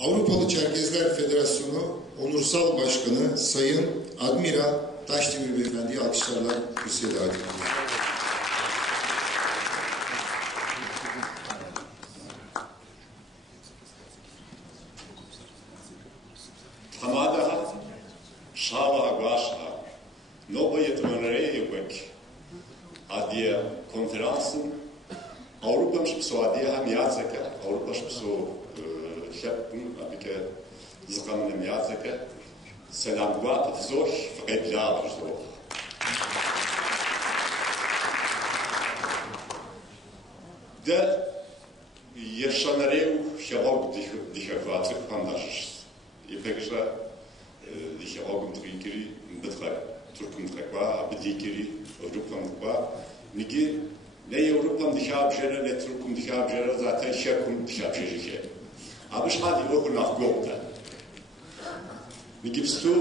Avrupalı Çerkezler Federasyonu Onursal Başkanı Sayın Admiral Taşdemir Beyefendi'yi alkışlarla kürsüye davet ediyoruz. Tamada şava başa nobayet önereyek adiye konferansın Avrupa şıpso adiye ham yazaka Avrupa şıpso şapın abike zıkanın yazaka selam guat zor fakat la zor de yaşanarev şavak dişafatı kandaş يبقى ديش أوجم تريكري بدخل تركم تركوا بديكري أوروبا متقوا نيجي لا أوروبا ديشاب جرا لا تركم ديشاب جرا ذات شاكم ديشاب جرا أبش هذه أوكل نافقوتا نيجي بستو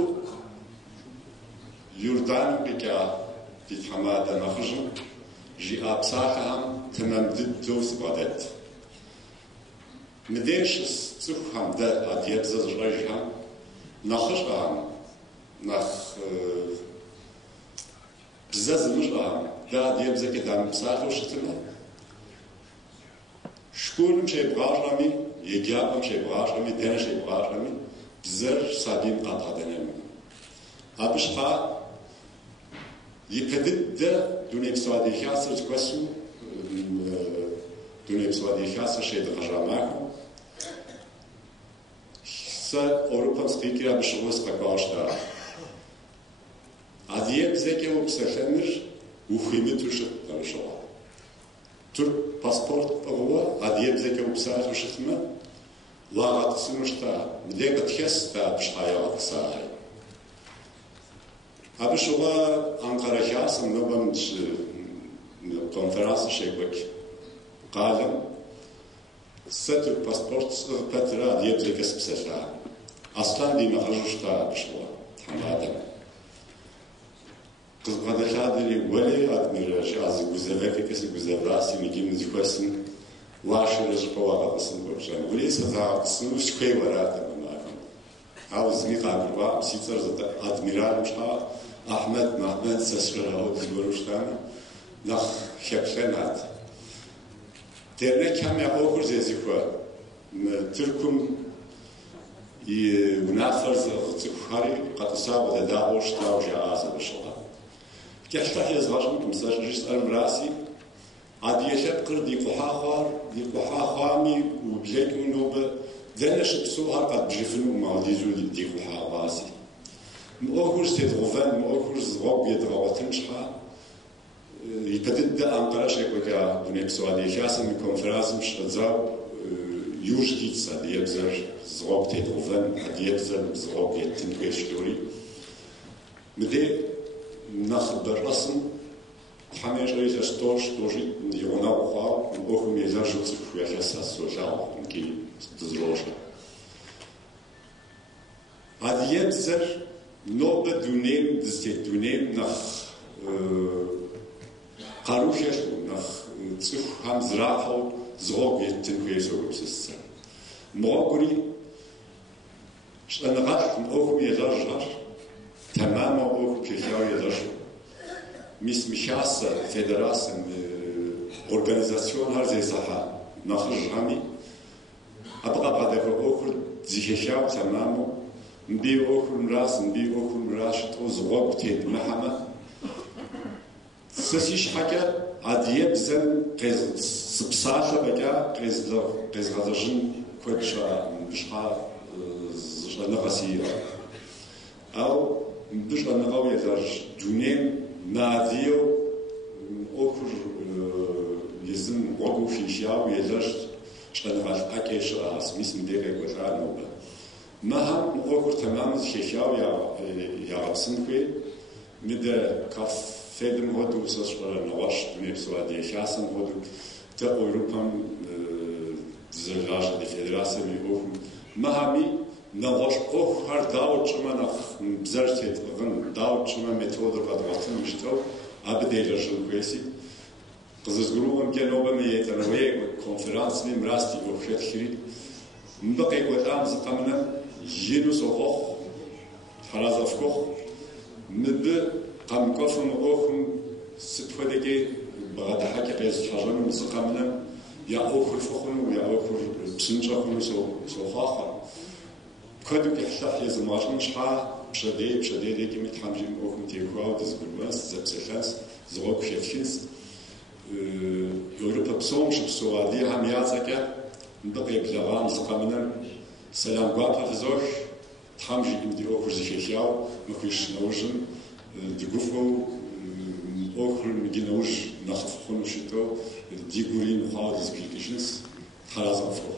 يوردان بكا تتحمادا نخرجم جي أبصاحهم تمام ضد دوس بدت مديش تسخهم ده أديب زرجهم نخشهم نخ بزاز مجرهم ده أديب زكي دام بساخو شتنا شكولم شيء بغاشرمي يجابم شيء بغاشرمي دنا شيء بغاشرمي بزر صادين قطع دنم أبشقا يبدد ده دوني بسوادي خاصة كوسو دوني بسوادي خاصة شيء دغجاماكو Avrupa spikera beşoğuz kakağışta. Adiye bize ki o psefemir uximi tuşut tanışığa. Türk pasport ova adiye bize ki o psefemir tuşutma lağat sınışta müdekat kesta pşaya vaksahay. Abi şoğa Ankara şahsın nöbam konferansı şeybek kalem Türk pasport Petra adiye bize ki psefemir. Aslan diye nahajuşta bişwa tamam. Kız kardeşleri veli admira şazı güzel fikirsi güzel rası nigim dikkasin vaşırız pavakasın görüşen. Veli satağısını şkay varata bunlardan. Avzmi qabrba sitzer zata admiral mşha Ahmet Mahmed Sesra o görüşten nah şepşenat. Dernek hem yapıyor zezikwa. Türk'üm ونافرز تكحري قد صاب داوش تاوج عازة بشلا كشتاح يزغاشم كمساج جس المراسي عاد يشب قر دي قحاخوار دي قحاخوامي وبليك منوب دنش بسوهر قد بجفنو مالديزو دي قحاخواسي مؤخر ستدغفان مؤخر زغوب يدغوتن شحا يبدد دا أنقرا شكوكا دوني بسوادي خاصة من كونفراز مش غزاو يوجديتسا دي يبزر زغوب تدغفان دي يبزر زغوب يتنكويش دوري مدي نخبر أصلا حميش غير ستوش توجي يونا وخار مؤخر ميزار جوتسك خويا خاصة سوجاو نكي تزروشا هذا يبزر نوبة دونيم دستي دونيم نخ قاروشش نخ تسخ هم زراعة زغوب يتنكويش وبسسا مغوري أنا غاش مؤخر ميزار تماما مؤخر كيخاو يزار ميس مشاسة فيدراسة أورغانيزاسيون هر زي صحة نخرج همي أبقى بعد أخر زيشاو تماما نبي أخر مراس نبي أخر مراس توزغوب تيد محمد سسيش حكا عادية بزن قيز سبساشة بكا قيز غزاجن كوتشا بشحا نغسية أو بشحا نغاوية درج جونين ناديو أخر يزن وقو في شياو يدرج شغال أكيش اسميس مديري وثار نوبة ما هم أخر تمام شيشاو يا غبسنكوي مدى كف فيدم هدو سشغل نواش دوني بسوادي شاسم هدو تا أوروبا زرجاجة دي فيدراسة ميقوهم ما همي نواش أخر داوت شما نخ بزرشت غن داوت شما ميتودر قد وقتن مشتو أبدي لرجل كويسي قزز جروبم كنوبة ميتنوي كونفرانس مراستي وخشت خريد نبقي قدام زقمنا جينوس أخوخ حراز أفكوخ نبى قام كوفم أخم ستفدقي بعد حكي قيس حجرنا زقمنا يا أخر فخنو يا أخر بسنجخنو سو خاخر كدو كحشاح يزماشن شحا بشدي لكي متحمجين أخم تيكواو تزبرواس زبسخاس زغوك شفشنس يوروبا بسوم شبسوالي هم يازكا نبقي بلغام زقمنا سلام قوابا فزوش تحمجي إمدي أخر زيشيشاو مكوش نوجن دقوفو أخر مجي نوج نخفخون وشتو ديقورين وخاو دزكيكشنس خلاص أفضل